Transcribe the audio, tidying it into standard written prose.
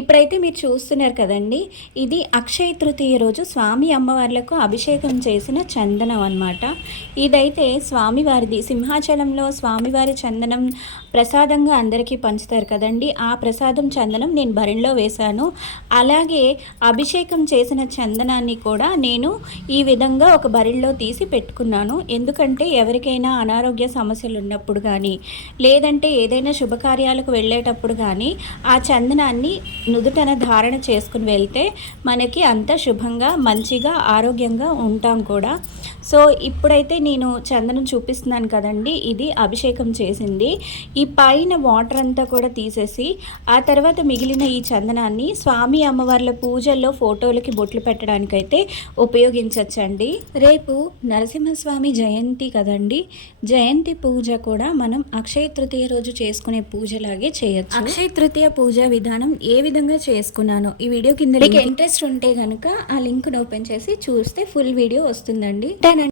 ఇప్పుడైతే మీరు చూస్తున్నారు కదండి, ఇది అక్షయ తృతీయ రోజు స్వామి అమ్మవార్లకు అభిషేకం చేసిన చందనం అన్నమాట. ఇదైతే స్వామివారిది. సింహాచలంలో స్వామివారి చందనం ప్రసాదంగా అందరికీ పంచుతారు కదండి, ఆ ప్రసాదం చందనం నేను భరణిలో వేశాను. అలాగే అభిషేకం చేసిన చందనాన్ని కూడా నేను ఈ విధంగా ఒక భరిణిలో తీసి పెట్టుకున్నాను. ఎందుకంటే ఎవరికైనా అనారోగ్య సమస్యలు ఉన్నప్పుడు కానీ, లేదంటే ఏదైనా శుభకార్యాలకు వెళ్ళేటప్పుడు కానీ ఆ చందనాన్ని నుదుటన ధారణ చేసుకుని వెళ్తే మనకి అంత శుభంగా, మంచిగా, ఆరోగ్యంగా ఉంటాం కూడా. సో ఇప్పుడైతే నేను చందనం చూపిస్తున్నాను కదండి, ఇది అభిషేకం చేసింది. ఈ పైన వాటర్ అంతా కూడా తీసేసి ఆ తర్వాత మిగిలిన ఈ చందనాన్ని స్వామి అమ్మవార్ల పూజల్లో ఫోటోలకి బొట్లు పెట్టడానికైతే ఉపయోగించవచ్చండి. రేపు నరసింహస్వామి జయంతి కదండి, జయంతి పూజ కూడా మనం అక్షయ తృతీయ రోజు చేసుకునే పూజలాగే చేయొచ్చు. అక్షయ తృతీయ పూజ విధానం ఏ విధంగా చేసుకున్నాను ఈ వీడియో కింద మీకు ఇంట్రెస్ట్ ఉంటే కనుక ఆ లింక్ను ఓపెన్ చేసి చూస్తే ఫుల్ వీడియో వస్తుందండి.